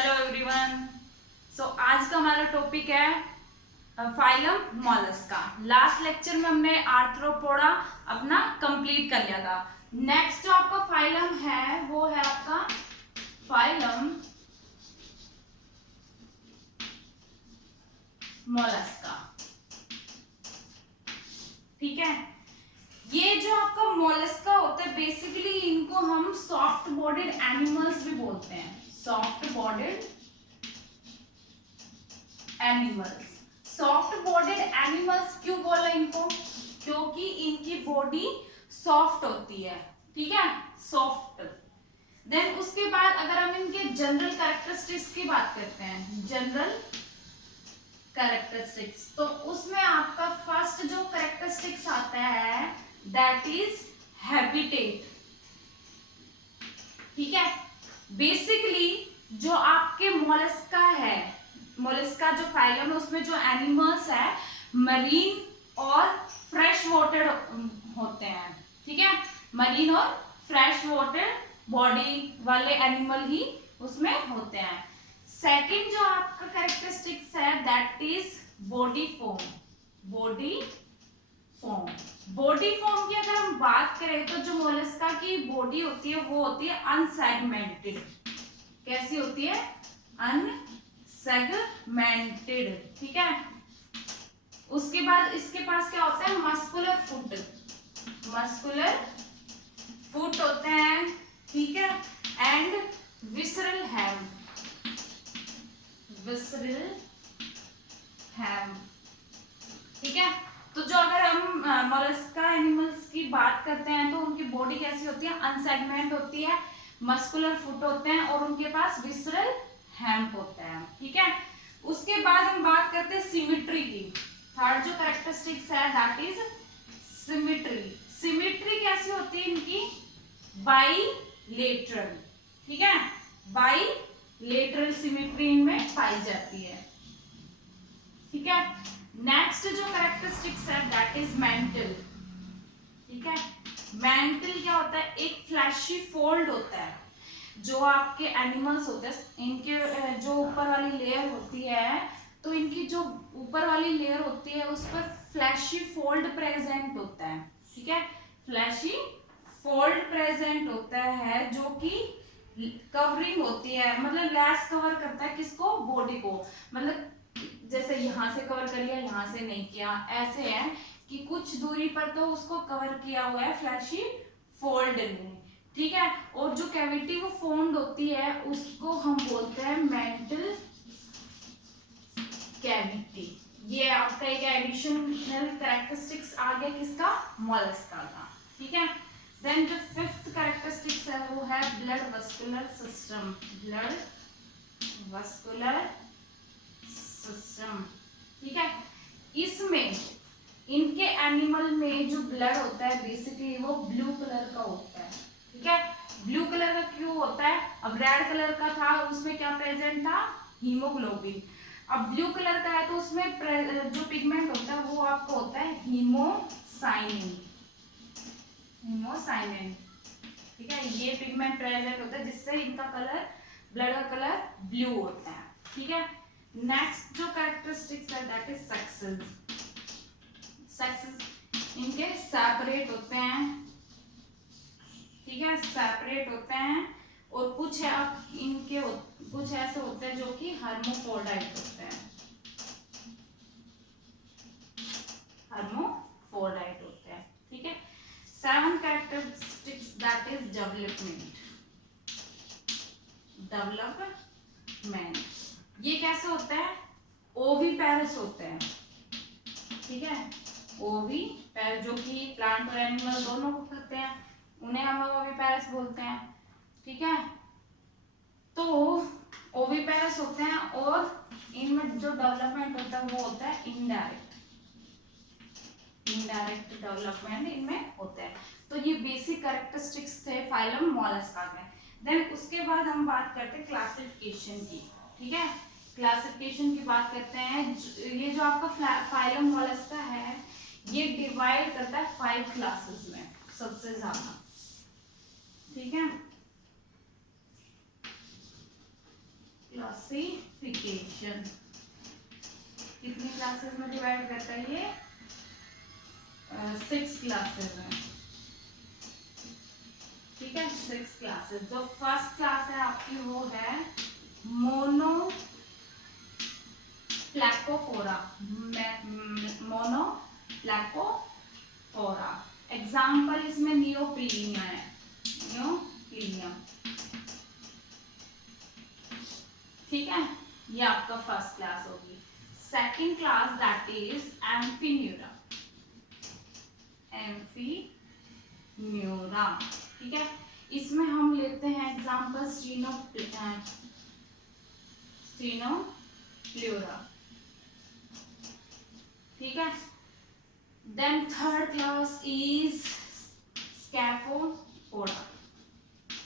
Hello everyone. सो आज का हमारा टॉपिक है फाइलम मोलस्का। लास्ट लेक्चर में हमने आर्थ्रोपोडा अपना कंप्लीट कर लिया था। नेक्स्ट जो आपका फाइलम है वो है आपका फाइलम मोलस्का। ठीक है, ये जो आपका मोलस्का होता है बेसिकली इनको हम सॉफ्ट बॉडीड एनिमल्स भी बोलते हैं। Soft bodied animals. Soft bodied animals क्यों बोला इनको? क्योंकि इनकी बॉडी सॉफ्ट होती है। ठीक है, सॉफ्ट। देन उसके बाद अगर हम इनके जनरल कैरेक्टरिस्टिक्स की बात करते हैं, जनरल कैरेक्टरिस्टिक्स, तो उसमें आपका फर्स्ट जो कैरेक्टरिस्टिक्स आता है दैट इज हैबिटेट। ठीक है, बेसिकली जो आपके मोलस्का है, मोलस्का जो फाइलम है उसमें जो एनिमल्स है मरीन और फ्रेश वाटर होते हैं। ठीक है, मरीन और फ्रेश वाटर बॉडी वाले एनिमल ही उसमें होते हैं। सेकंड जो आपका कैरेक्टरिस्टिक्स है that is body form. Body form, body form की अगर हम बात करें तो जो मोलस्का की बॉडी होती है वो होती है अनसेगमेंटेड। कैसी होती है? अनसेगमेंटेड। ठीक है, उसके बाद इसके पास क्या होता है? Muscular foot. मस्कुलर फुट होते हैं। ठीक है, एंड विसरल हैम। विसरल हैम। ठीक है, तो जो अगर हम मोलस्का एनिमल्स की बात करते हैं तो उनकी बॉडी कैसी होती है? अनसेगमेंट होती है, मस्कुलर फुट होते हैं और उनके पास विसरल हैम्प होता है। ठीक है, उसके बाद हम बात करते हैं सिमिट्री की। थर्ड जो कैरेक्टरिस्टिक्स है दैट इज सिमिट्री। सिमिट्री कैसी होती है इनकी? बाइलेटरल। ठीक है, बाइलेटरल सिमिट्री इनमें पाई जाती है। ठीक है, नेक्स्ट जो कैरेक्टरिस्टिक्स है दैट इज मेंटल। ठीक है, मेंटल क्या होता है? एक फ्लैशी फोल्ड होता है। जो आपके एनिमल्स होते हैं इनके जो ऊपर वाली लेयर होती है, तो इनकी जो ऊपर वाली लेयर होती है उस पर फ्लैशी फोल्ड प्रेजेंट होता है। ठीक है, फ्लैशी फोल्ड प्रेजेंट होता है जो कि कवरिंग होती है, मतलब लेस कवर करता है किसको? बॉडी को। मतलब जैसे यहाँ से कवर कर लिया, यहाँ से नहीं किया, ऐसे है कि कुछ दूरी पर तो उसको कवर किया हुआ है फ्लैशी फोल्ड ने। ठीक है, और जो कैविटी वो फॉर्म्ड होती है उसको हम बोलते हैं मेंटल कैविटी। ये आपका एक एडिशनल कैरेक्टरिस्टिक्स आ गया किसका? मोलस्का का। ठीक है, देन जो फिफ्थ कैरेक्टरिस्टिक्स है वो है blood vascular system. Blood vascular system. ठीक है, इसमें इनके एनिमल में जो ब्लड होता है बेसिकली वो ब्लू कलर का होता है। ठीक है, ब्लू कलर का क्यों होता है? अब रेड कलर का था उसमें क्या प्रेजेंट था? हीमोग्लोबिन। अब ब्लू कलर का है तो उसमें जो पिगमेंट होता है वो आपको होता है हीमोसाइनिन। हीमोसाइनिन। ठीक है, ये पिगमेंट प्रेजेंट होता है जिससे इनका कलर, ब्लड का कलर ब्लू होता है। ठीक है, नेक्स्ट जो कैरेक्टरिस्टिक्स है दैट इज सेक्सेस। सेक्सेस इनके सेपरेट होते हैं। ठीक है, सेपरेट होते हैं और कुछ है इनके कुछ ऐसे होते हैं जो कि हर्मोफ्रोडाइट होते हैं। हर्मोफ्रोडाइट होते हैं। ठीक है, seven characteristics that is development. Development ये कैसे होता है? ओवीपेरस होते हैं। ठीक है, ओवीपेर जो कि प्लांट और एनिमल दोनों को खाते हैं, उन्हें हम ओवीपेरस बोलते हैं। ठीक है, तो ओवीपेरस होते हैं और इनमें जो डेवलपमेंट होता है वो होता है इनडायरेक्ट। इनडायरेक्ट डेवलपमेंट इनमें होता है। तो ये बेसिक कैरेक्टरिस्टिक्स थे फाइलम मोलस्का के। देन उसके बाद हम बात करते हैं क्लासिफिकेशन की। ठीक है, क्लासिफिकेशन की बात करते हैं। ये जो आपका फाइलम मोलस्का है ये डिवाइड करता है 5 क्लासेस में सबसे ज्यादा। ठीक है, क्लासिफिकेशन कितनी क्लासेस में डिवाइड करता है ये? 6 क्लासेस हैं, ठीक है, 6 क्लासेस। जो फर्स्ट क्लास है आपकी वो है मोनो प्लैकोफोरा, मोनो प्लैकोफोरा। एग्जाम्पल इसमें नियोप्लीनिया है, नियोप्लीनिया, ठीक है, ये आपका फर्स्ट क्लास होगी। सेकंड क्लास दैट इज एम्फीन्यूरा, एम्फीन्यूरा, ठीक है, इसमें हम लेते हैं एग्जाम्पल स्टीनोप्ल्यूरा, ठीक है। Then third class is Scaphopoda,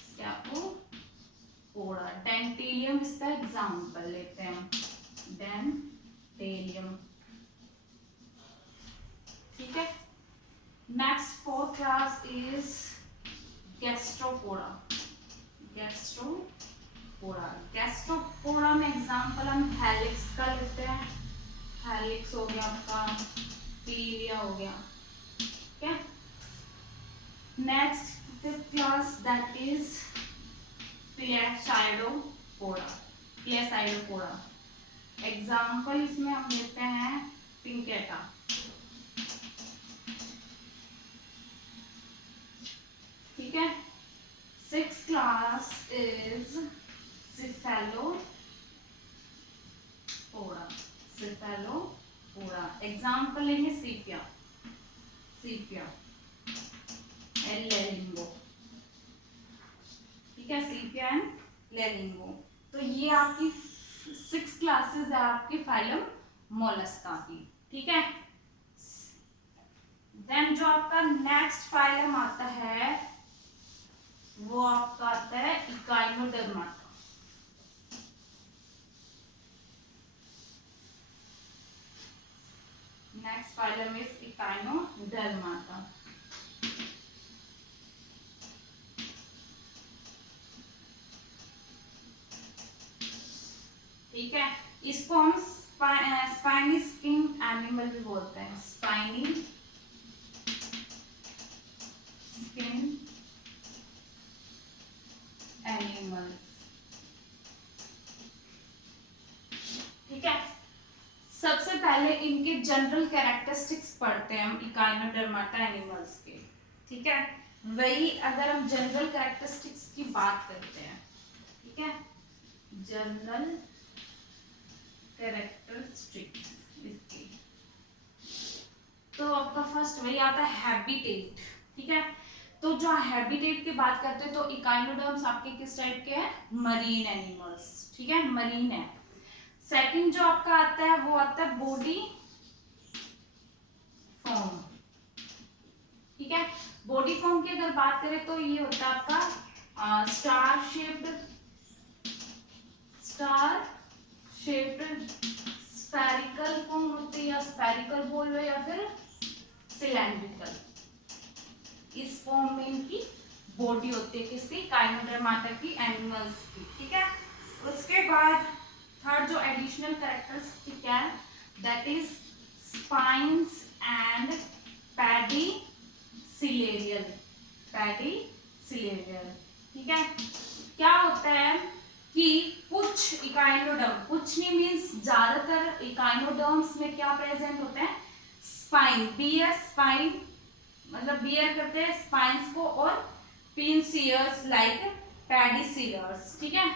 Scaphopoda. Dentalium इसका एग्जाम्पल लेते हैं हम, डेंटेलियम, ठीक है। Next fourth class is Gastropoda, Gastropoda. Gastropoda में एग्जाम्पल हम हेलिक्स का लेते हैं, हेलिक्स हो गया आपका, पीलिया हो गया, ठीक है। Next fifth class that is Pelecypoda, Pelecypoda. Example इसमें हम लेते हैं पिंकेटा, ठीक है। Sixth class is Cephalopoda, Cephalopoda. Example लेंगे सीपिया, सीपिया, लेलिंगो, ठीक है, सीपिया एंड लेलिंगो। तो ये आपकी 6 क्लासेस है आपकी फाइलम मोलस्का की, ठीक है। देन जो आपका नेक्स्ट फाइलम आता है वो आपका आता है Echinodermata, next phylum is Echinodermata, ठीक है। इसको हम स्पाइनी स्किन एनिमल भी बोलते हैं, स्पाइनी स्किन एनिमल, ठीक है। सबसे पहले इनके जनरल कैरेक्टरिस्टिक्स पढ़ते हैं हम इकाइनोडर्माटा एनिमल्स के, ठीक है। वही अगर हम जनरल कैरेक्टरिस्टिक्स की बात करते हैं, ठीक है, जनरल कैरेक्टरिस्टिक्स इसकी, तो आपका फर्स्ट वही आता है हैबिटेट, ठीक है। तो जो हैबिटेट की बात करते हैं तो इकाइनोडर्म्स आपके किस टाइप के हैं? मरीन एनिमल्स, ठीक है, मरीन है। सेकंड जो आपका आता है वो आता है बॉडी फॉर्म, ठीक है। बॉडी फॉर्म की अगर बात करें तो ये होता है आपका स्टार शेप्ड स्फेरिकल फॉर्म होती है, या स्फेरिकल बोल रहे या फिर सिलेंड्रिकल, इस फॉर्म में इनकी बॉडी होती है, किसकी? इकाइनोडर्माटा की, एनिमल्स की, ठीक है। उसके बाद थर्ड जो एडिशनल कैरेक्टरिस्टिक है दैट इज स्पाइंस एंड पैडीसिलेरियल, पैडीसिलेरियल, ठीक है। क्या होता है कि कुछ इकाइनोडर्म, कुछ नहीं मीन्स ज्यादातर इकाइनोडर्म्स में क्या प्रेजेंट होते हैं? स्पाइन, बियर स्पाइन, मतलब बियर करते हैं स्पाइंस को, और पिनसियर्स लाइक पैडीसिलर्स, ठीक है,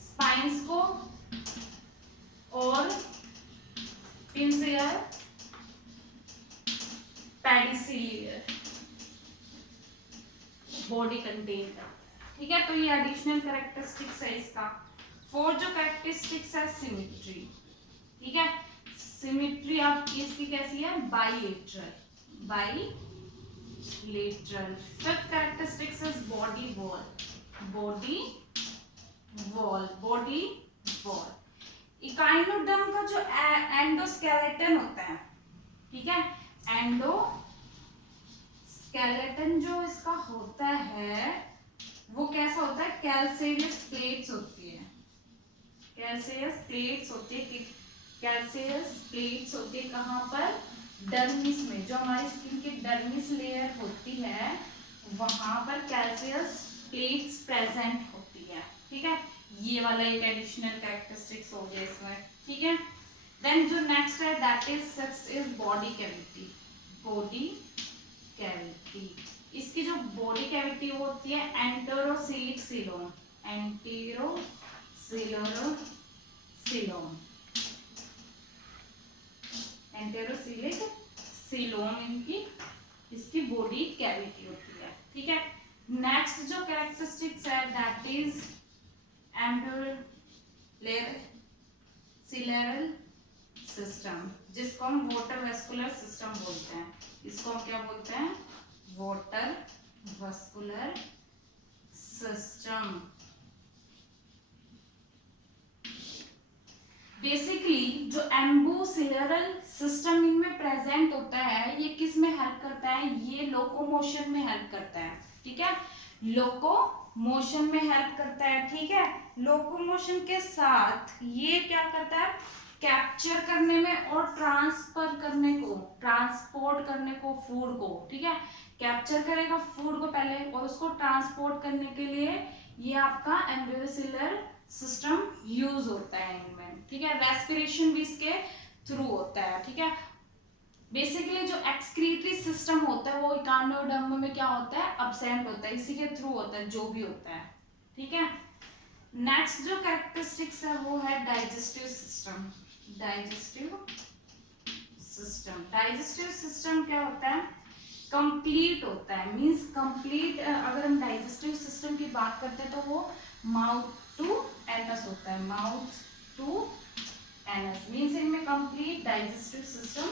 स्पाइंस को और पिनसियर, पैडीसिलियर बॉडी कंटेन का, ठीक है। तो ये एडिशनल कैरेक्टरिस्टिक्स है इसका। फोर्थ जो कैरेक्टरिस्टिक्स है सिमेट्री, ठीक है। सिमेट्री आपकी इसकी कैसी है? Bilateral, bilateral. Fifth characteristics is body wall, body wall, body wall. Echinoderm का जो एंडोस्केलेटन होता है, ठीक है, एंडोस्केलेटन जो इसका होता है वो कैसा होता है? कैल्सेरियस प्लेट्स होती है, कैल्सियस प्लेट्स होती है, कैल्सियस प्लेट्स होती है कहाँ पर, डर्मिस में, जो हमारी स्किन की डर्मिस लेयर होती है वहां पर कैल्सियस प्लेट्स प्रेजेंट होती है, ठीक है। ये वाला एक एडिशनल कैरेक्टरिस्टिक्स हो गया इसमें, ठीक है। देन जो नेक्स्ट है that is six is body cavity, body cavity. इसकी जो बॉडी कैविटी वो होती है एंटेरोसिलिक सीलोम, एंटेरोसिलिक सीलोम इनकी, इसकी बॉडी कैविटी होती है, ठीक है। नेक्स्ट जो कैरेक्टरिस्टिक्स है दैट इज एम्ब्यूलेरल सिस्टम, जिसको हम वाटर वेस्कुलर सिस्टम बोलते हैं। इसको हम क्या बोलते हैं, वाटर वेस्कुलर सिस्टम। बेसिकली जो एम्बुसिलरल सिस्टम इनमें प्रेजेंट होता है, ये किस में हेल्प करता है, ये लोकोमोशन में हेल्प करता है, ठीक है। लोकोमोशन में हेल्प करता है, ठीक है। लोकोमोशन के साथ ये क्या करता है, कैप्चर करने में और ट्रांसपोर्ट करने को फूड को, ठीक है। कैप्चर करेगा फूड को पहले और उसको ट्रांसपोर्ट करने के लिए ये आपका एम्ब्यूसिलर सिस्टम यूज होता है इनमें, ठीक है। रेस्पिरेशन भी इसके थ्रू होता है, ठीक है। बेसिकली जो एक्सक्रीटरी सिस्टम होता है वो इकानोडर्म में क्या होता है, अब्सेंट होता है, इसी के थ्रू होता है जो भी होता है, ठीक है। नेक्स्ट जो कैरेक्टरिस्टिक्स है वो है डाइजेस्टिव सिस्टम। डाइजेस्टिव सिस्टम क्या होता है, कंप्लीट होता है, मींस कंप्लीट। अगर हम डाइजेस्टिव सिस्टम की बात करते हैं तो वो माउथ टू एनस होता है, माउथ टू एनस, मींस इनमें कंप्लीट डाइजेस्टिव सिस्टम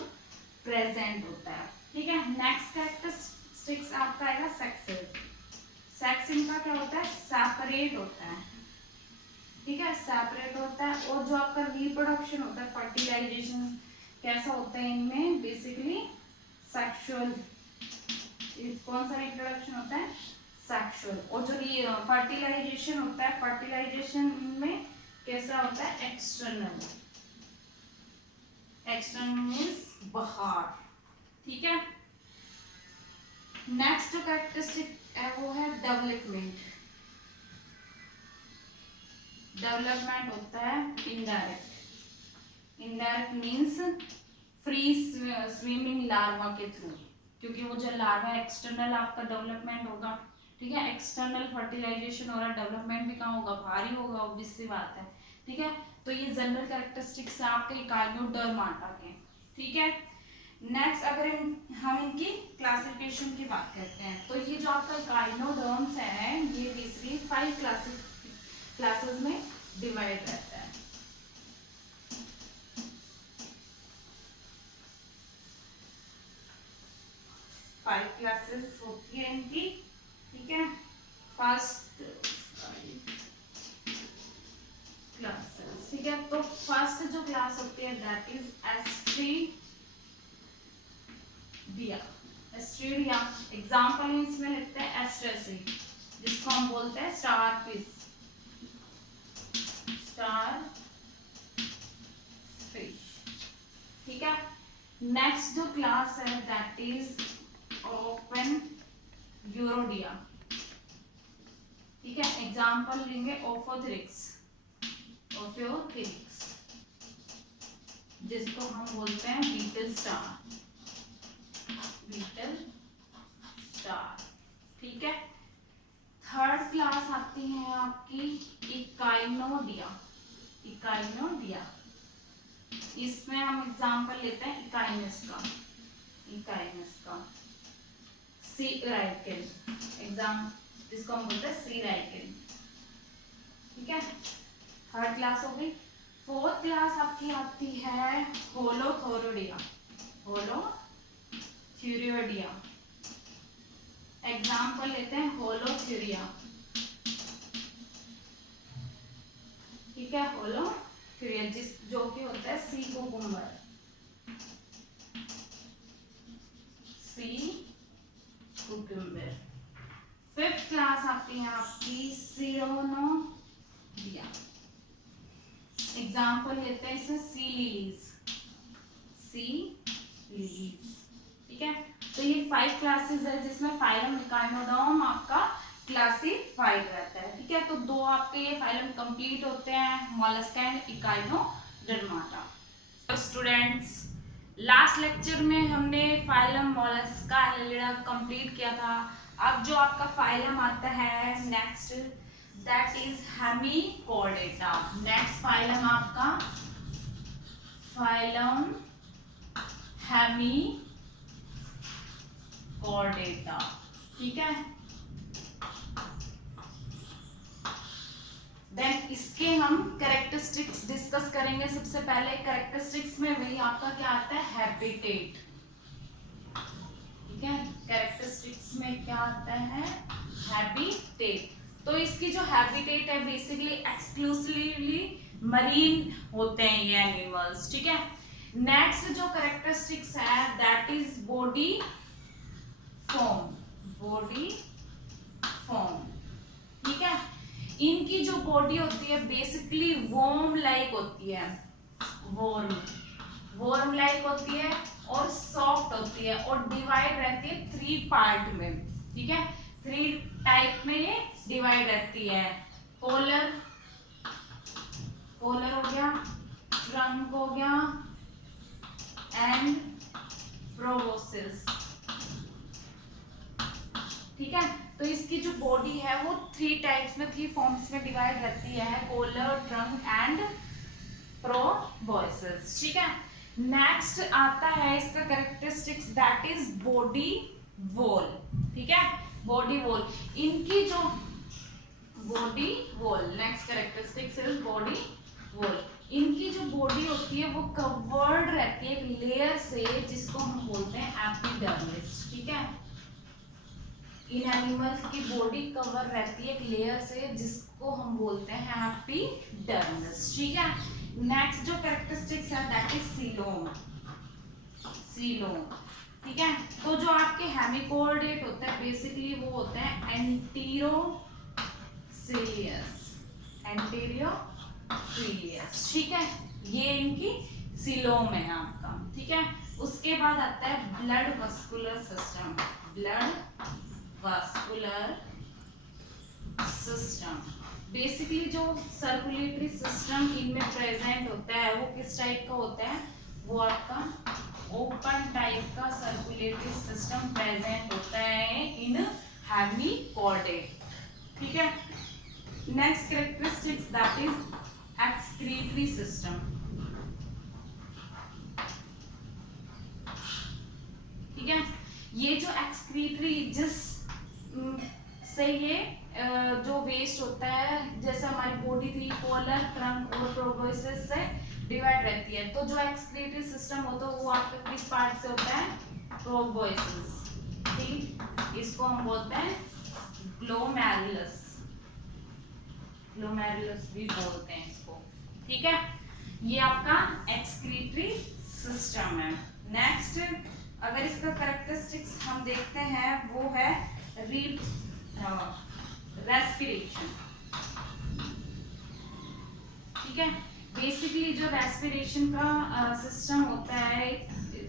प्रेजेंट होता है, ठीक है। नेक्स्ट कैरेक्टरिस्टिक्स आपका आएगा सेक्स। सेक्स इनका क्या होता है, सेपरेट होता है, ठीक है, सेपरेट होता है। और जो आपका रिप्रोडक्शन होता है, फर्टिलाइजेशन कैसा होता है इनमें, बेसिकली सेक्सुअल, कौन सा रिप्रोडक्शन होता है, सेक्सुअल। और जो फर्टिलाइजेशन होता है, फर्टिलाइजेशन में कैसा होता है, एक्सटर्नल मींस बाहर, ठीक है। नेक्स्ट जो कैरेक्टरिस्टिक है वो है डेवलपमेंट होता है indirect means free swimming larva के थ्रू, क्योंकि वो जो लार्वा एक्सटर्नल आपका डेवलपमेंट होगा, ठीक है। एक्सटर्नल फर्टिलाइजेशन हो रहा है, डेवलपमेंट भी कहाँ होगा, भारी होगा, ऑब्वियस सी बात है, ठीक है। तो ये जनरल कैरेक्टरिस्टिक्स है आपके इकाइनोडर्माटा के, ठीक है। नेक्स्ट अगर हम इनकी क्लासिफिकेशन की बात करते हैं तो ये जो आपका इकाइनोडर्म्स है ये बेसिकली 5 क्लासेस में डिवाइड रहता है। फाइव क्लासेस होती है इनकी, ठीक है। फर्स्ट क्लासेस, ठीक है। तो फर्स्ट जो क्लास होती है दैट इज एस्ट्रेडिया। एग्जाम्पल इसमें लिखते हैं एस्ट्रेसी, जिसको हम बोलते हैं स्टार फिश, ठीक है। नेक्स्ट जो क्लास है दैट इज ओपन यूरोडिया, ठीक है। एग्जाम्पल लेंगे ओफोथेरिक्स, जिसको हम बोलते हैं बीटल स्टार, ठीक है। थर्ड क्लास आती है आपकी इकाइनोडिया। इसमें हम एग्जाम्पल लेते हैं इकाइनस का सी राइकेन, जिसको हम बोलते हैं सी राइकेन, ठीक है। थर्ड क्लास हो गई। फोर्थ क्लास आपकी आती है होलोथोरिडिया। एग्जाम्पल लेते हैं होलोथ्यूरिया, ठीक है। होलोथ्यूरिया जो कि होता है सी कुकुम्बर, फिफ्थ क्लास आती है आपकी सिरोनोडिया। एग्जाम्पल लेते हैं इसमें सी लिलीज, सी लिलीज, ठीक है। तो ये 5 क्लासेस है जिसमें फाइलम इकाइनोडर्म आपका क्लासिफाइड रहता है, ठीक है। तो 2 आपके ये फाइलम कंप्लीट होते हैं, मोलस्का एंड इकाइनोडर्माटा। तो स्टूडेंट्स, लास्ट लेक्चर में हमने फाइलम मोलस्का एनालिडा कंप्लीट किया था। अब जो आपका फाइलम आता है next, that is Hemichordata. Next phylum आपका फाइलम हेमिकोर्डेटा, ठीक है। देन इसके हम कैरेक्टरिस्टिक्स डिस्कस करेंगे। सबसे पहले कैरेक्टरिस्टिक्स में वही आपका क्या आता है, हैबिटेट, ठीक है। कैरेक्टरिस्टिक्स में क्या आता है, हैबिटेट। तो इसकी जो हैबिटेट है बेसिकली एक्सक्लूसिवली मरीन होते हैं ये एनिमल्स, ठीक है। नेक्स्ट जो कैरेक्टरिस्टिक्स है that is body form, body form, ठीक है। इनकी जो बॉडी होती है बेसिकली वॉर्म लाइक होती है, वॉर्म लाइक होती है और सॉफ्ट होती है और डिवाइड रहती है 3 पार्ट में, ठीक है। 3 टाइप में ये डिवाइड रहती है। पोलर, पोलर हो गया, ट्रंक हो गया एंड प्रोबोसिस, ठीक है। तो इसकी जो बॉडी है वो 3 टाइप्स में, 3 फॉर्म्स में डिवाइड रहती है, पोलर, ट्रंक एंड प्रोबोसिस, ठीक है। नेक्स्ट आता है इसका characteristics that is body wall, ठीक है। बॉडी वॉल, इनकी जो body wall, next characteristics is body wall. इनकी जो बॉडी होती है वो कवर्ड रहती है एक लेयर से जिसको हम बोलते हैं एपिडर्मिस, ठीक है। इन एनिमल्स की बॉडी कवर रहती है एक लेयर से जिसको हम बोलते हैं एपिडर्मिस, ठीक है। नेक्स्ट जो कैरेक्टरिस्टिक्स है दैट इज सीलोम, सीलोम, ठीक है। तो जो आपके हेमिकोर्डेट होता है बेसिकली वो होते हैं एंटीरोसिलियस, एंटीरोसिलियस, ठीक है। ये इनकी सीलोम है आपका, ठीक है। उसके बाद आता है blood vascular system, blood vascular system. Basically जो सर्कुलेटरी सिस्टम इनमें प्रेजेंट होता है वो किस टाइप का होता है, वो आपका ओपन टाइप का सर्कुलेटरी सिस्टम प्रेजेंट होता है इन हेमिकोर्डेट, ठीक है। Next characteristics that is excretory system, ठीक है। ये जो एक्सक्रीटरी जिस से ये जो वेस्ट होता है, जैसे हमारी बॉडी थी पोलर, ट्रंक और प्रोबोसिस से डिवाइड रहती है, तो जो एक्सक्रीटरी सिस्टम होता है वो आपके किस पार्ट से होता है, प्रोबोसिस, ठीक। इसको हम बोलते हैं ग्लोमेरुलस, ग्लोमेरुलस भी बोलते हैं इसको, ठीक है। ये आपका एक्सक्रीटरी सिस्टम है। नेक्स्ट अगर इसका कैरेक्टरिस्टिक्स हम देखते हैं वो है रेस्पिरेशन, ठीक है। बेसिकली जो रेस्पिरेशन का सिस्टम होता है,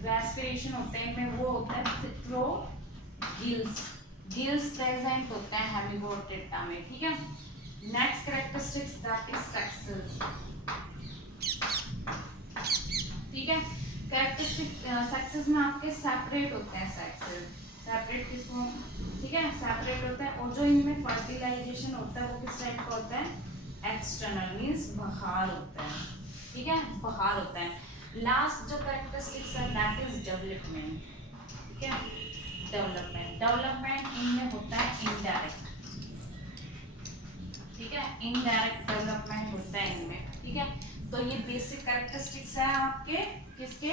रेस्पिरेशन होते हैं इनमें वो होता है थ्रो गिल्स, गिल्स प्रेजेंट होते हैं हेमिकोर्डेटा में, ठीक है। Next characteristics that is sexes, ठीक है। कैरेक्टरिस्टिक सेक्सेस में आपके सेपरेट होते हैं, सेक्सेस सेपरेट किसको, ठीक है, सेपरेट होता है। और जो इनमें फर्टिलाइजेशन होता है वो किस टाइप का होता है, एक्सटर्नल मींस बाहर होता है, ठीक है, बाहर होता है। लास्ट जो कैरेक्टरिस्टिक्स है दैट इज डेवलपमेंट, ठीक है। डेवलपमेंट, डेवलपमेंट इनमें होता है इनडायरेक्ट, ठीक है, इनडायरेक्ट डेवलपमेंट होता है इनमें, ठीक है। तो ये बेसिक कैरेक्टरिस्टिक्स है आपके किसके,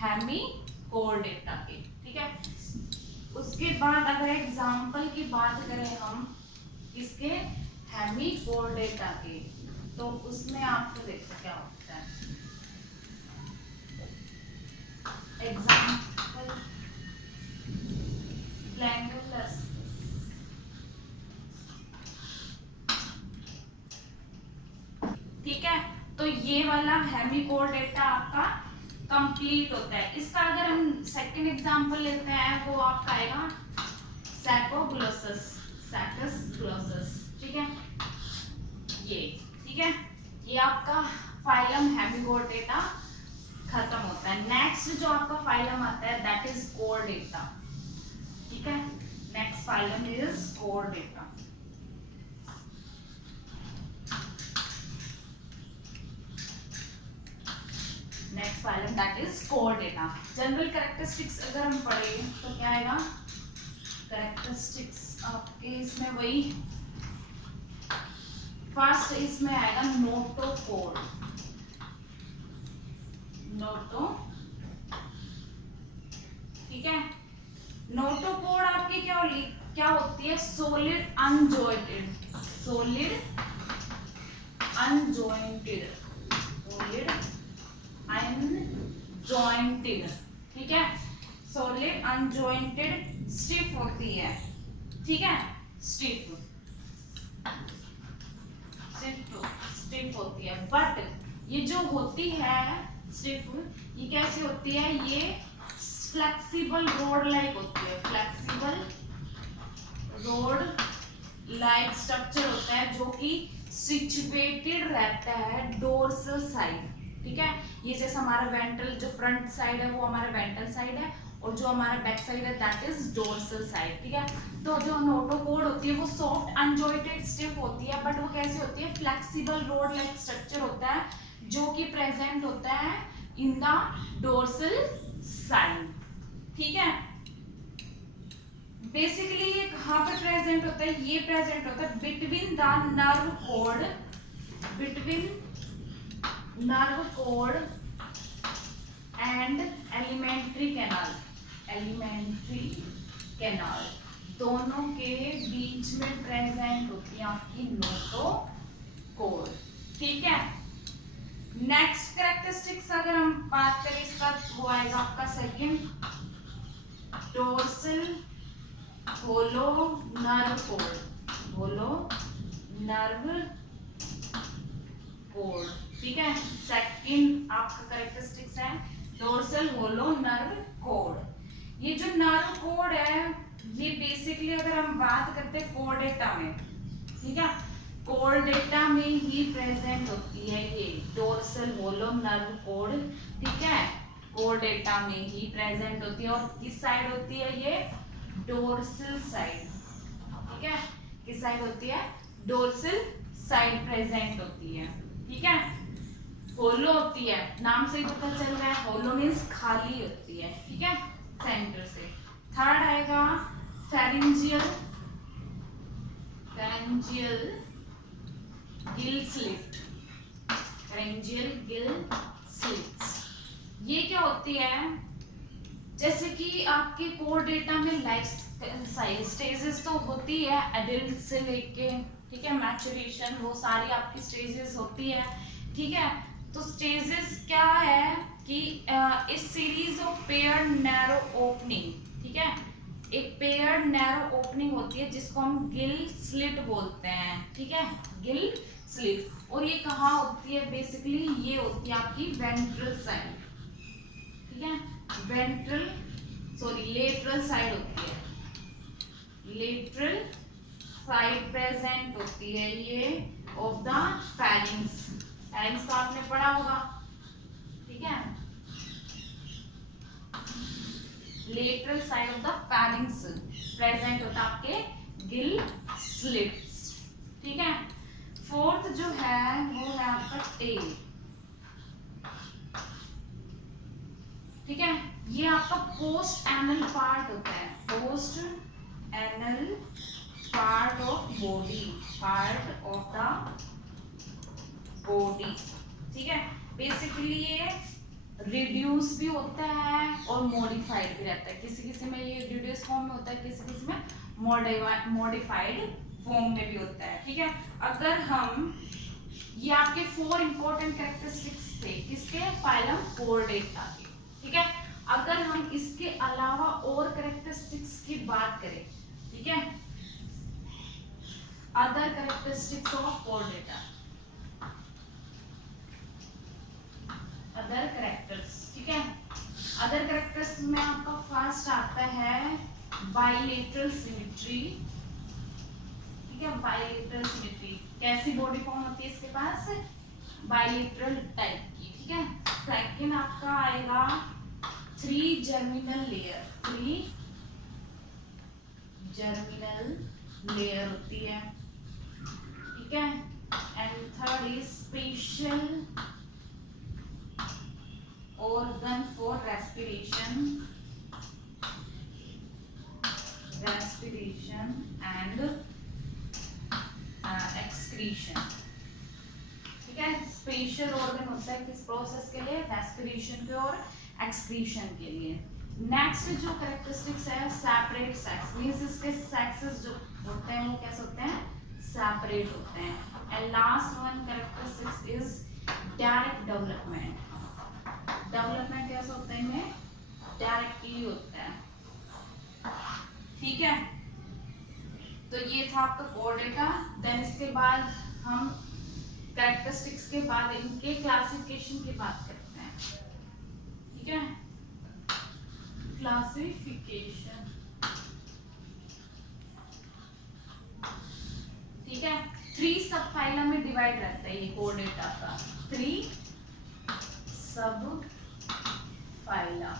हेमिकोर्डेटा के, ठीक है। उसके बाद अगर एग्जाम्पल की बात करें हम इसके हेमिकोर्डेटा के, तो उसमें आपको देखो क्या होता है। एग्जाम्पल प्लैंगुलस, ठीक है। तो ये वाला हेमिकोडेटा आपका कंप्लीट होता है। इसका अगर हम सेकंड एग्जांपल लेते हैं वो आपका आएगा सैकोग्लोसस, सैकसग्लोसस, ठीक है, ये ठीक है, ये आपका फाइलम हेमिकोडेटा खत्म होता है। नेक्स्ट जो आपका फाइलम आता है दैट इज कोर्डेटा, ठीक है, next phylum is Chordata. Next phylum that is Chordata. General characteristics अगर हम पढ़े तो क्या आएगा, कैरेक्टरिस्टिक्स आपके इसमें वही फर्स्ट इसमें आएगा नोटोकोड, नोटो, ठीक है, नोटोकोड आपकी क्या होती है, सॉलिड अनजॉइंटेड, सॉलिड अनजॉइंटेड, सॉलिड अनजॉइंटेड, ठीक है, सॉलिड अनजॉइंटेड स्टिफ होती है, ठीक है, स्टिफ स्टिफ होती है। बट ये जो होती है स्टिफ, ये कैसी होती है, ये फ्लेक्सिबल रोड लाइक होती है, फ्लेक्सिबल रोड लाइक स्ट्रक्चर होता है जो कि सिचुएटेड रहता है डोर्सल साइड, ठीक है, ये जैसे हमारा वेंट्रल जो फ्रंट साइड है वो हमारा वेंट्रल साइड है और जो हमारा बैक साइड है दैट इज डोर्सल साइड, ठीक है। तो जो नोटोकोड होती है वो सॉफ्ट अनजॉइंटेड स्टिफ होती है, बट वो कैसी होती है, फ्लेक्सिबल रोड लाइक स्ट्रक्चर होता है जो कि प्रेजेंट होता है इन द डोर्सल साइड, ठीक है। बेसिकली ये कहाँ पे प्रेजेंट होता है, ये प्रेजेंट होता है between the nerve code, between nerve code and alimentary canal, alimentary canal दोनों के बीच में प्रेजेंट होती है आपकी नोटोकोड, ठीक है। नेक्स्ट कैरेक्टरिस्टिक्स अगर हम बात करें इसका वो आएगा आपका second, dorsal hollow nerve cord, hollow nerve cord, ठीक है, सेकंड आपका कैरेक्टरिस्टिक्स है डोर्सल होलो नर्व कोड। ये जो नर्व कोड है ये बेसिकली अगर हम बात करते हैं कोर्डेटा में, ठीक है, कोर्डेटा में ही प्रेजेंट होती है ये डोर्सल होलो नर्व कोड, ठीक है, कोर्डेटा में ही प्रेजेंट होती है और किस साइड होती है ये, डोर्सल साइड, ठीक है, किस साइड होती है, डोर्सल साइड प्रेजेंट होती है, ठीक है, होलो होती है, नाम से ही पता चल रहा है, होलो मीन्स खाली होती है, ठीक है, सेंटर से। थर्ड आएगा pharyngeal, pharyngeal Gill slit, pharyngeal gill slits, ये क्या होती है, जैसे कि आपके कोर्डेटा में लाइफ स्टेजेस तो होती है एडल्ट से लेके, ठीक है, मैच्योरेशन, वो सारी आपकी स्टेजेस होती है, ठीक है। तो स्टेजेस क्या है कि इस series of paired narrow opening, ठीक है, एक पेयर्ड नैरो ओपनिंग होती है जिसको हम गिल स्लिट बोलते हैं, ठीक है, गिल स्लिट, और ये कहाँ होती है, बेसिकली ये होती है आपकी वेंट्रल साइड, ठीक है, वेंट्रल सॉरी लेटरल साइड होती है, लेटरल साइड प्रेजेंट होती है ये ऑफ द फैरिंग्स, फैरिंग्स तो आपने पढ़ा होगा, ठीक है, lateral side of the फैरिंग्स present होता है आपके गिल स्लिट्स, ठीक है। फोर्थ जो है वो है आपका टेल, ठीक है, ये आपका पोस्ट एनल पार्ट होता है, post anal part of body, part of the body, ठीक है, बेसिकली ये रिड्यूस भी होता है और मॉडिफाइड भी रहता है, किसी किसी में ये रिड्यूस फॉर्म में होता है, किसी किसी में मॉडिफाइड फॉर्म में भी होता है, ठीक है। अगर हम ये आपके 4 इंपॉर्टेंट कैरेक्टरिस्टिक्स थे किसके, फाइलम कोर्डेटा के, ठीक है। अगर हम इसके अलावा और कैरेक्टरिस्टिक्स की बात करें, ठीक है, other characteristics of Chordata, characters में आपका फर्स्ट आता है बाइलेटरल सिमेट्री। ठीक है, बाइलेटरल सिमेट्री कैसी बॉडी फॉर्म होती है इसके पास, बाइलेटरल टाइप की। ठीक है, सेकंड आपका आएगा 3 जर्मिनल लेयर, 3 जर्मिनल लेयर होती है। ठीक है, and third is special organ for respiration and excretion। ठीक है, स्पेशल ऑर्गन होता है किस प्रोसेस के लिए, रेस्पिरेशन के और एक्सक्रीशन के लिए। नेक्स्ट जो कैरेक्टरिस्टिक्स है सेपरेट सेक्स, मींस इसके सेक्सेस जो होते हैं वो कैसे होते हैं, सेपरेट होते हैं। And last one characteristics is direct development. Development कैसे होता है इनमें, डायरेक्टली होता है। ठीक है, तो ये था आपका कोर डेटा। देन इसके बाद हम कैरेक्टरिस्टिक्स के बाद इनके क्लासिफिकेशन की बात करते हैं। ठीक है, क्लासिफिकेशन। ठीक है, 3 सब फाइलम में डिवाइड रहता है ये कोर डेटा का, 3 सब फाइला।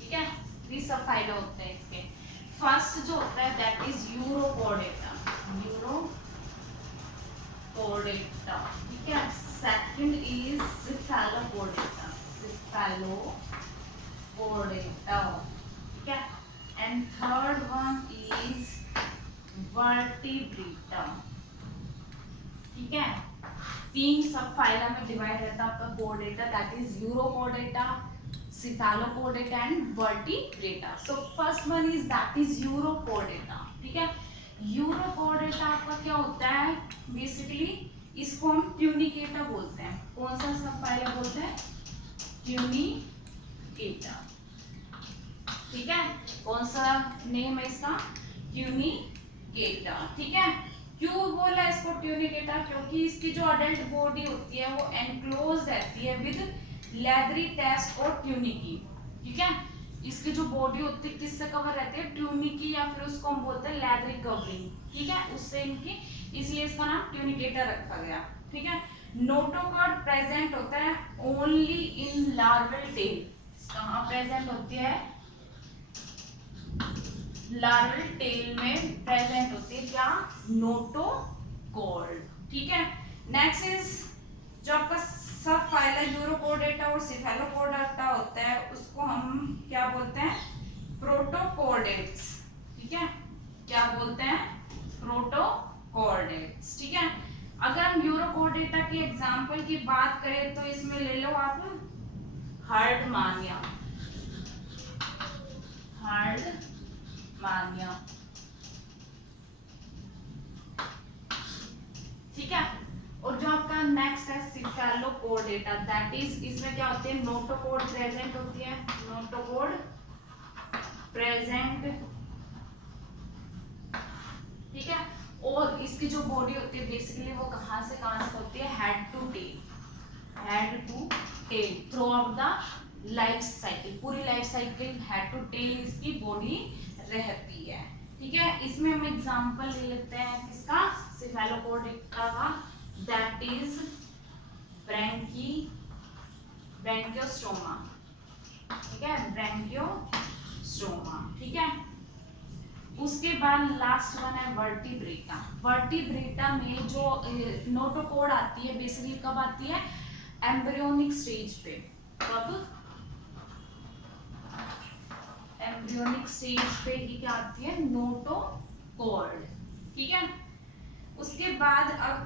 ठीक है, 3 सब फाइला होते हैं इसके। फर्स्ट जो होता है दैट इज यूरोकोडेटा, यूरोकोडेटा। ठीक है, सेकंड इज सिफेलोकोडेटा, सिफेलोकोडेटा। ठीक है, and third one is vertebrata. ठीक है, 3 सब फाइला में डिवाइड रहता है आपका कोडेटा, that is Urochordata, Cephalochordata and Vertebrata. So first one is that is Urochordata. ठीक है, यूरोकोडेटा आपका क्या होता है, बेसिकली इसको हम ट्यूनिकेटा बोलते हैं। कौन सा सब फाइला बोलते हैं, ट्यूनिकेटा। ठीक है, कौन सा नेम है इसका, ट्यूनिकेटा। ठीक है, क्यों बोला इसको ट्यूनिकेटा, क्योंकि इसकी जो अडल्ट बॉडी होती है वो एनक्लोज रहती है विद लेदरी टेस्ट और ट्यूनिकी। ठीक है, इसकी जो बॉडी होती है किससे कवर रहती है, ट्यूनिकी, या फिर उसको हम बोलते हैं लेदरी कवरिंग। ठीक है, उससे इनकी, इसलिए इसका नाम ट्यूनिकेटा रखा गया। ठीक है, नोटोकॉर्ड प्रेजेंट होता है ओनली इन लार्वल टेल। कहाँ प्रेजेंट होती है, लार्वल टेल में प्रेजेंट होती है क्या, नोटोकॉर्ड। ठीक है, नेक्स्ट इज जो आपका सब फाइला यूरोकोडेटा और सिफेलोकोडेटा होता है उसको हम क्या बोलते हैं, प्रोटोकोर्डेट्स। ठीक है, क्या बोलते हैं, प्रोटोकोर्डेट्स। ठीक है, अगर हम यूरोकोडेटा की एग्जांपल की बात करें तो इसमें ले लो आप हर्डमानिया, हर्डमानिया। ठीक है, और जो आपका नेक्स्ट है सिफेलोकोडेटा, दैट इज, इसमें क्या होते हैं, नोटोकोड प्रेजेंट होती है, नोटोकोड प्रेजेंट। ठीक है, और इसकी जो बॉडी होती है बेसिकली वो कहां से कहां तक होती है, head to tail, head to tail throughout the life cycle, पूरी life cycle head to tail इसकी बॉडी रहती है। ठीक है, इसमें हम एग्जांपल ले लेते हैं किसका, सिफेलोकोडेटा का, दैट इज ब्रैंकियोस्टोमा। ठीक है, ब्रैंकियोस्टोमा। ठीक है, उसके बाद लास्ट वन है वर्टिब्रेटा। वर्टिब्रेटा में जो नोटोकोड आती है बेसिकली कब आती है, एम्ब्रियोनिक स्टेज पे। कब, एम्ब्रियोनिक स्टेज पे ही क्या आती है, नोटोकोड। ठीक है, उसके बाद अब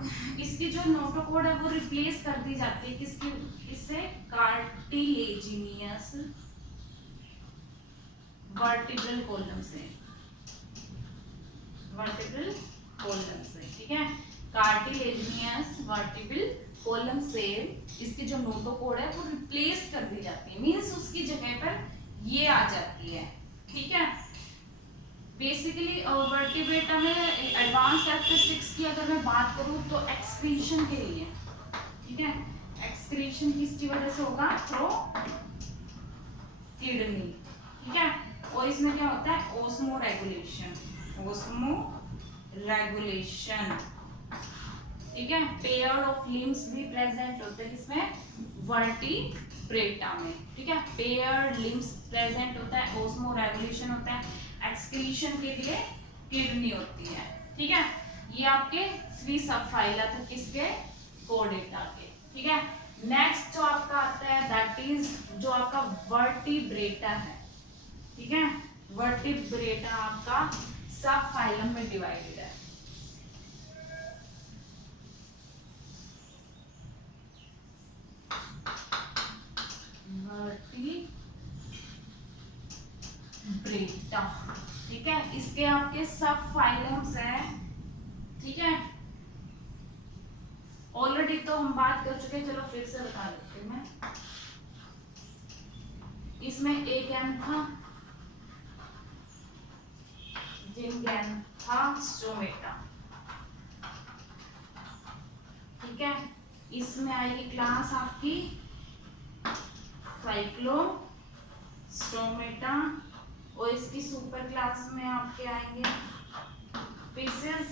इसकी जो नोटोकोड है वो रिप्लेस कर दी जाती है किसकी, इससे, कार्टिलेजिनियस वर्टिब्रल कॉलम से, वर्टिब्रल कॉलम से। ठीक है, कार्टिलेजिनियस वर्टिब्रल कॉलम से इसकी जो नोटोकोड है वो रिप्लेस कर दी जाती है, मींस उसकी जगह पर ये आ जाती है। ठीक है, बेसिकली वर्टिब्रेटा में एडवांस कैरेक्टरिस्टिक्स की अगर मैं बात करूं तो एक्सक्रीशन के लिए, ठीक है, एक्सक्रीशन किसकी वजह से होगा, किडनी, ठीक है। और इसमें क्या होता है, ओस्मो रेगुलेशन, ठीक है। पेयर ऑफ लिम्स भी प्रेजेंट होते हैं किसमें, वर्टिब्रेटा में, ठीक है। पेयर लिम्स प्रेजेंट होता है, ओस्मो रेगुलेशन होता है, एक्सक्रीशन के लिए किडनी होती है, ठीक है। ये आपके 3 सब फाइला थे किसके, कोर्डेटा के, ठीक है। नेक्स्ट जो आपका आता है दैट इज जो आपका वर्टिब्रेटा है, ठीक है। वर्टिब्रेटा आपका सब फाइलम में डिवाइडेड है। वर्टिब्रेटा, ठीक है। इसके आपके सब फाइलम्स हैं, ठीक है। ऑलरेडी तो हम बात कर चुके हैं, चलो फिर से बता देती हूँ मैं। इसमें एक एंथा जिंगैंथा स्टोमेटा, ठीक है। इसमें आएगी क्लास आपकी साइक्लोस्टोमेटा, और इसकी सुपर क्लास में आपके आएंगे पीसेस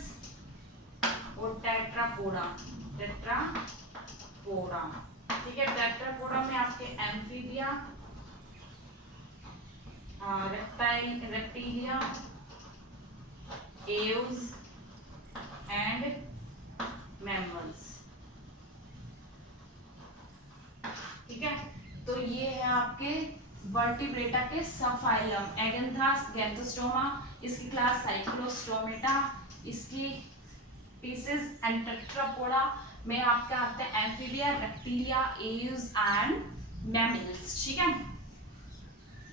और टेट्रापोडा, ठीक है। टेट्रापोडा में आपके amphibia, reptilia, Aves and mammals, ठीक है। तो ये है आपके वर्टिब्रेटा के सब फाइलम, एगेंथास, गैंथोस्टोमा, इसकी क्लास साइक्लोस्टोमेटा, इसकी पीसेस एंड टेट्रापोडा में आपका आता है amphibia, reptilia, Aves and mammals, ठीक है।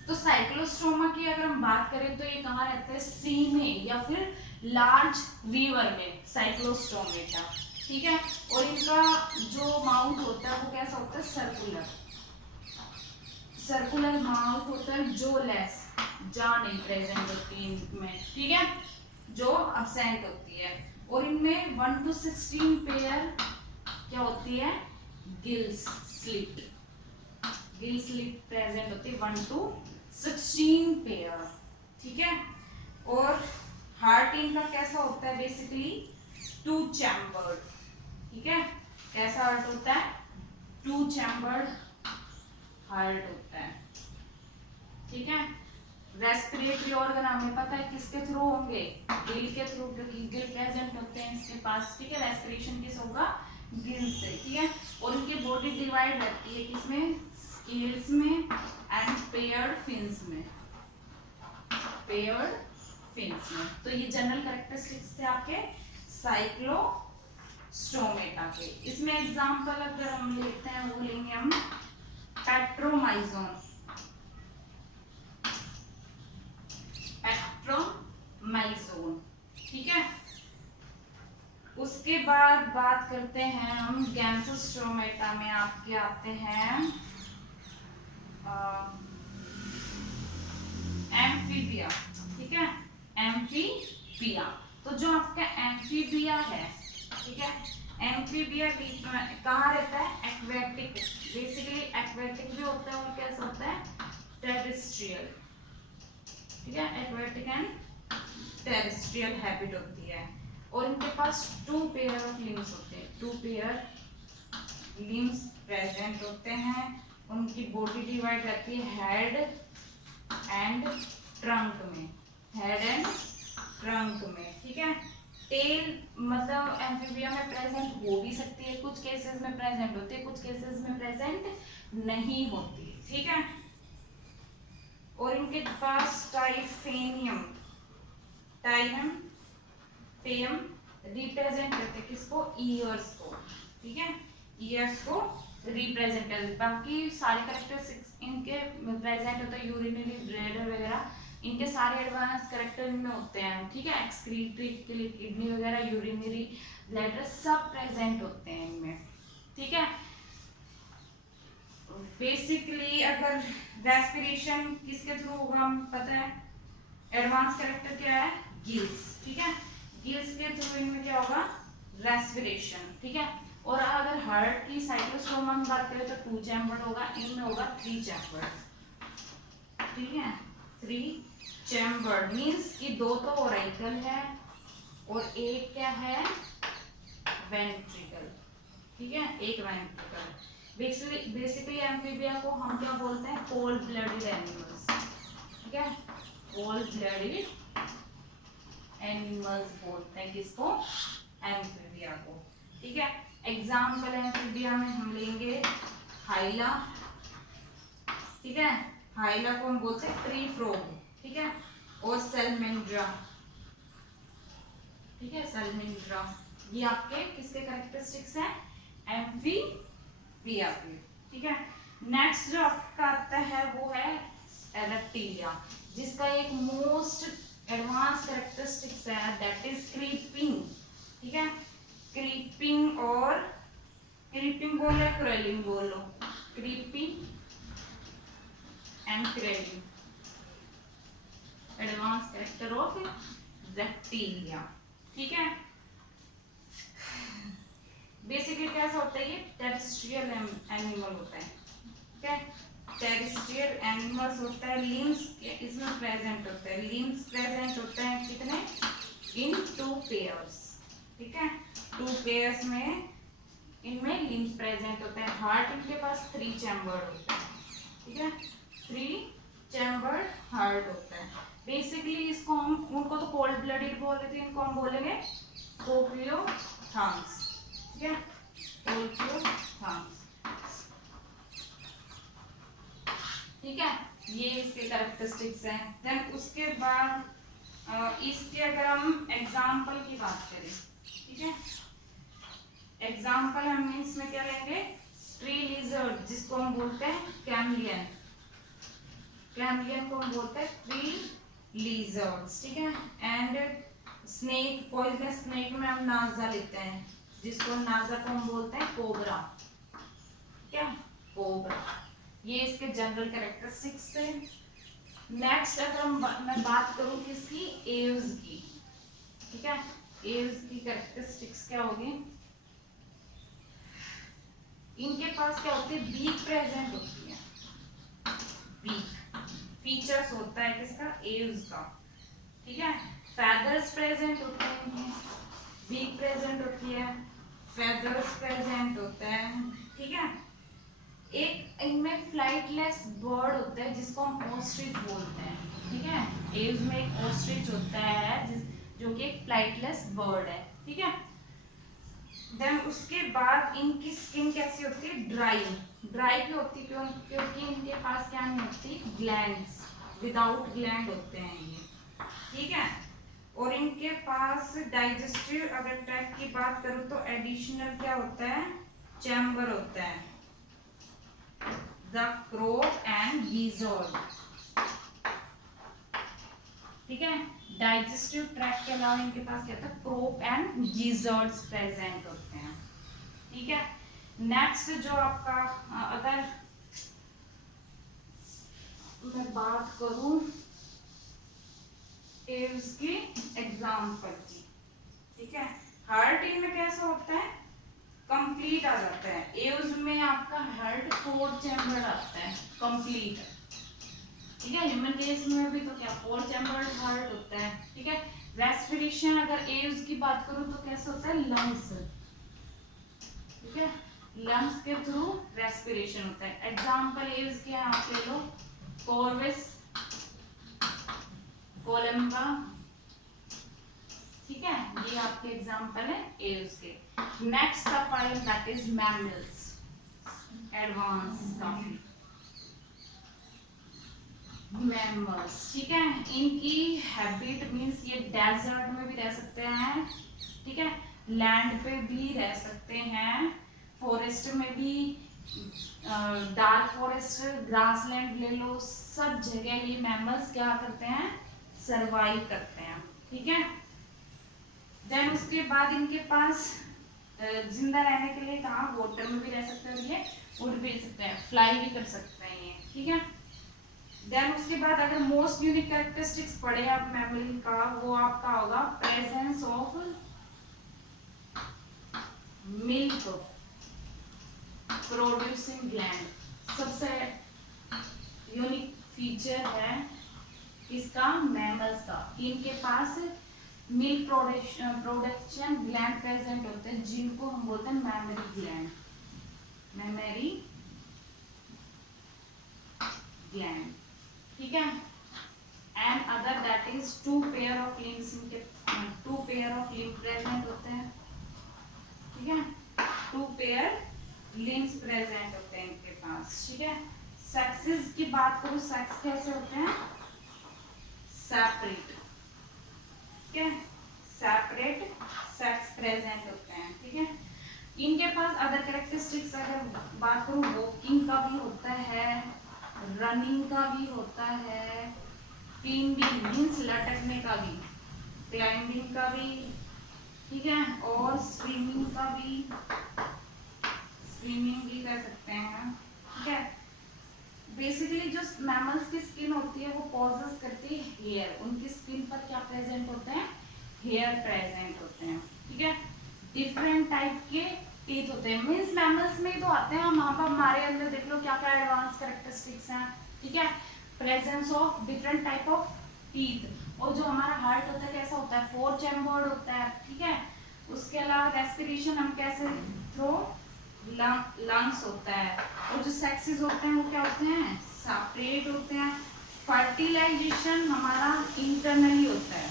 तो साइक्लोस्टोमा की अगर हम बात करें तो ये कहाँ रहता है, सी में या फिर लार्ज रिवर में, साइक्लोस्टोमेटा, ठीक है। और इनका जो माउथ होता है वो कैसा होता है, सर्कुलर माउथ होता है, जो लेस जा नहीं प्रेजेंट होती है इनमें, ठीक है, जो अब्सेंट होती है। और इनमें 1 to 16 पेयर क्या होती है, गिल स्लिट प्रेजेंट होती है, 1 to 16 पेयर, ठीक है। और हार्ट इनका कैसा होता है, बेसिकली 2 चैम्बर्ड, ठीक है। कैसा हार्ट होता है, 2 चैम्बर्ड हार्ट होता है, ठीक है। रेस्पिरेटरी ऑर्गन हमें पता है किसके थ्रू होंगे, गिल के थ्रू, क्योंकि गिल प्रेजेंट होते हैं इसके पास, ठीक है। रेस्पिरेशन किस होगा, गिल से, ठीक है। और इनकी बॉडी डिवाइड रहती है किसमें, स्केल्स में एंड पेयर्ड फिन्स में, तो ये जनरल कैरेक्टरिस्टिक्स थे आपके साइक्लोस्टोमेटा के। इसमें एग्जांपल अगर हम लेते हैं वो लेंगे हम पेट्रोमाइजोन, ठीक है। उसके बाद बात करते हैं हम गैंथोस्टोमेटा में आपके आते हैं एम्फीबिया, ठीक है। एम्फीबिया, तो जो आपका एम्फीबिया है, ठीक है, एम्फीबिया कहाँ रहता है, एक्वेटिक, बेसिकली एक्वेटिक भी होता है और कैसा होता है, टेरेस्ट्रियल, ठीक है। एक्वेटिक एंड टेरेस्ट्रियल हैबिट होती है। और इनके पास 2 पेयर ऑफ लिम्स होते हैं, 2 पेयर लिम्स प्रेजेंट होते हैं। उनकी बॉडी डिवाइड रहती है हेड एंड ट्रंक में, ठीक है। टेल मतलब एम्फीबिया में प्रेजेंट हो भी सकती है, कुछ केसेस में प्रेजेंट होती है, कुछ केसेस में प्रेजेंट नहीं होती, ठीक है। और इनके पास टाइफेनियम रिप्रेजेंट करते किसको, ईयर्स को, ठीक है, ईयर्स को रिप्रेजेंट करते। बाकी सारे कैरेक्टरिस्टिक्स इनके प्रेजेंट होता है, यूरिनरी ब्लैडर वगैरह, इनके सारे एडवांस कैरेक्टर इनमें होते हैं, ठीक है। एक्सक्रीटरी के लिए किडनी वगैरह, यूरिनरी ब्लैडर सब प्रेजेंट होते हैं इनमें, ठीक है। बेसिकली अगर रेस्पिरेशन किसके थ्रू होगा हम पता है, एडवांस कैरेक्टर क्या है, गिल्स, ठीक है। गिल्स के थ्रू इनमें क्या होगा, रेस्पिरेशन, ठीक है। और अगर हार्ट की साइक्लोस्टोमा में बात करें तो 2 चैम्बर्ड होगा, इनमें होगा 3 चैम्बर्ड, ठीक है, 3 चैम्बर्ड मीन्स कि 2 तो ओराइकल है और एक क्या है, वेंट्रिकल, ठीक है, एक वेंट्रिकल। बेसिकली एम्फीबिया को हम क्या बोलते हैं, कोल्ड ब्लडेड एनिमल्स, ठीक है, कोल्ड ब्लडेड एनिमल्स बोलते हैं किसको, एम्फीबिया को, ठीक है। एग्जाम्पल एम्फीबिया में हम लेंगे हाइला, ठीक है, हाइला को हम बोलते हैं ट्री फ्रॉग, ठीक है, और सैलमेंड्रा, ठीक है, सैलमेंड्रा। ये आपके किसके कैरेक्टरिस्टिक्स हैं, एम्फीबिया के, ठीक है। नेक्स्ट जो आपका आता है वो है रेप्टिलिया, जिसका एक मोस्ट एडवांस कैरेक्टरिस्टिक्स है दैट इज क्रीपिंग, ठीक है, क्रीपिंग, और क्रीपिंग बोलो या क्रॉलिंग बोलो, creeping and crawling, advance character of reptilia, ठीक है। बेसिकली कैसा होता है, ये टेरेस्ट्रियल एनिमल होता है, ठीक है, टेरेस्ट्रियल एनिमल्स होता है, लिम्स इसमें प्रेजेंट होता है, लिम्स प्रेजेंट होते हैं कितने, इन 2 पेयर्स, ठीक है, 2 पेयर्स में इनमें लिम्स प्रेजेंट होते हैं। हार्ट इनके पास 3 चैम्बर्ड होता है, ठीक है, 3 चैम्बर्ड हार्ट होता है। बेसिकली इसको हम, उनको तो कोल्ड ब्लडेड बोल रहे थे, इनको हम बोलेंगे कोक्लियोथांस, ठीक है, कोक्लियोथांस, ठीक है, ये इसके कैरेक्टरिस्टिक्स हैं। देन उसके बाद इसके अगर हम एग्जाम्पल की बात करें, ठीक है, एग्जाम्पल हम इसमें क्या लेंगे, ट्री लिजर्ड जिसको हम बोलते हैं कैमलियन, कैमलियन को हम बोलते हैं ट्री लिजर्ड्स, ठीक है, एंड स्नेक, पॉइजनस स्नेक में हम नाजा लेते हैं, जिसको नाजा को हम बोलते हैं कोबरा, क्या, कोबरा। ये इसके जनरल कैरेक्टरिस्टिक्स थे। नेक्स्ट अगर मैं बात करूं किसकी, एव्स की, ठीक है, एव्स की कैरेक्टरिस्टिक्स क्या होगी, इनके पास क्या होती है, बीक प्रेजेंट होती है, बीक फीचर्स होता है किसका, एव्स का, ठीक है, फेदर्स प्रेजेंट होते हैं इनमें, बीक प्रेजेंट होती है, फेदर्स प्रेजेंट होता है, ठीक है। एक इनमें फ्लाइटलेस बर्ड होता है जिसको हम ऑस्ट्रिच बोलते हैं, ठीक है, एव्स में एक ऑस्ट्रिच होता है जो कि एक फ्लाइटलेस बर्ड है, ठीक है। देन उसके बाद इनकी स्किन कैसी होती है, ड्राई, ड्राई क्यों होती है, क्योंकि इनके पास क्या नहीं होती, ग्लैंड्स, विदाउट ग्लैंड होते हैं ये, ठीक है। और इनके पास डाइजेस्टिव अगर ट्रैक्ट की बात करूं तो एडिशनल क्या होता है, चैम्बर होता है, द क्रोप एंड gizzard, ठीक है, डाइजेस्टिव ट्रैक्ट के अलावा इनके पास क्या था, क्रोप एंड gizzards प्रेजेंट होते हैं, ठीक है। नेक्स्ट जो आपका अगर मैं बात करूं एव्स की एग्जाम्पल की, ठीक है, हार्ट इनमें कैसा होता है, कंप्लीट आ जाता है, एव्स में आपका हार्ट 4 चैम्बर आता है, कंप्लीट, ठीक है। ह्यूमन केस में भी तो क्या 4 चैम्बर हार्ट होता है, ठीक है। रेस्पिरेशन अगर एव्स की बात करूं तो कैसे होता है, लंग्स, ठीक है, लंग्स के थ्रू रेस्पिरेशन होता है। एग्जाम्पल एव्स के आप ले लो, कॉर्विस, कोलंबा, ठीक है, ये आपके एग्जाम्पल है एव्स के। नेक्स्ट सब file that is mammals, advance काफी मैमल्स, ठीक है, इनकी हैबिट मींस ये डेजर्ट में भी रह सकते हैं, ठीक है, लैंड पे भी रह सकते हैं, फॉरेस्ट में भी, डार्क फॉरेस्ट, ग्रासलैंड ले लो, सब जगह ये मैमल्स क्या करते हैं, सरवाइव करते हैं, ठीक है। देन उसके बाद इनके पास जिंदा रहने के लिए कहाँ, वाटर में भी रह सकते हैं, ये उड़ भी सकते हैं, फ्लाई भी कर सकते हैं ये, ठीक है। देन उसके बाद अगर मोस्ट यूनिक कैरेक्टरिस्टिक्स पढ़े आप मैमल का, वो आपका होगा presence of milk producing gland, सबसे यूनिक फीचर है किसका, मैमल्स का, इनके पास मिल्क प्रोडक्शन ग्लैंड प्रेजेंट होते हैं जिनको हम बोलते हैं मैमरी ग्लैंड, मैमरी ग्लैंड, ठीक है। And other that is two pair of limbs, इनके two pair of limbs present होते हैं, ठीक है, टू पेयर लिम्स प्रेजेंट होते हैं इनके पास, ठीक है। सेक्सेस की बात करूं, सेक्स कैसे होते हैं, सेपरेट, ठीक है, सेपरेट सेक्स प्रेजेंट होते हैं, ठीक है। इनके पास अदर कैरेक्टरिस्टिक्स अगर बात करूं, वॉकिंग का भी होता है, रनिंग का भी होता है, क्लाइंबिंग मीन्स लटकने का भी, क्लाइंबिंग का भी, ठीक है, और स्विमिंग का भी, स्विमिंग भी कर सकते हैं, ठीक है। बेसिकली जो मैमल्स की स्किन होती है वो पॉजेस करती है हेयर, उनकी स्किन पर क्या प्रेजेंट होते हैं, हेयर प्रेजेंट होते हैं, ठीक है। डिफरेंट टाइप के टीथ होते हैं, मीन्स मैमल्स में ही तो आते हैं, वहां पर हमारे अंदर देख लो क्या क्या एडवांस कैरेक्टरिस्टिक्स हैं, ठीक है। Presence of different type of teeth, और जो हमारा हार्ट होता है कैसा होता है, 4 चैम्बर्ड होता है, ठीक है। उसके अलावा रेस्पिरेशन हम कैसे थ्रो लंग्स होता है, और जो सेक्सेस होते हैं वो क्या होते हैं, सेपरेट होते हैं। फर्टिलाइजेशन हमारा इंटरनली होता है,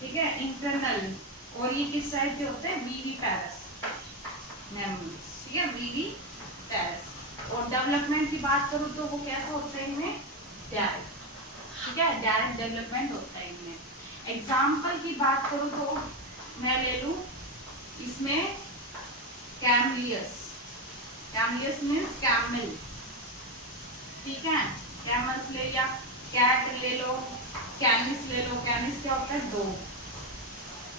ठीक है, इंटरनल, और ये किस टाइप के होते हैं, विविपेरस मैमल्स, ठीक है, विविपेरस। और डेवलपमेंट की बात करूँ तो वो कैसा होता है इनमें, डायरेक्ट, ठीक है, डायरेक्ट डेवलपमेंट होता है इनमें। एग्जाम्पल की बात करूँ तो मैं ले लूँ इसमें कैमलियस, कैमलियस मीन्स कैमल, ठीक है, कैमल्स ले लिया, कैट ले लो, कैनिस ले लो, कैनिस क्या होता है, दो,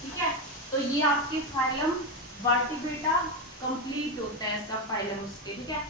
ठीक है। तो ये आपके फाइलम वर्टिब्रेटा कंप्लीट होता है सब फाइलम उसके, ठीक है।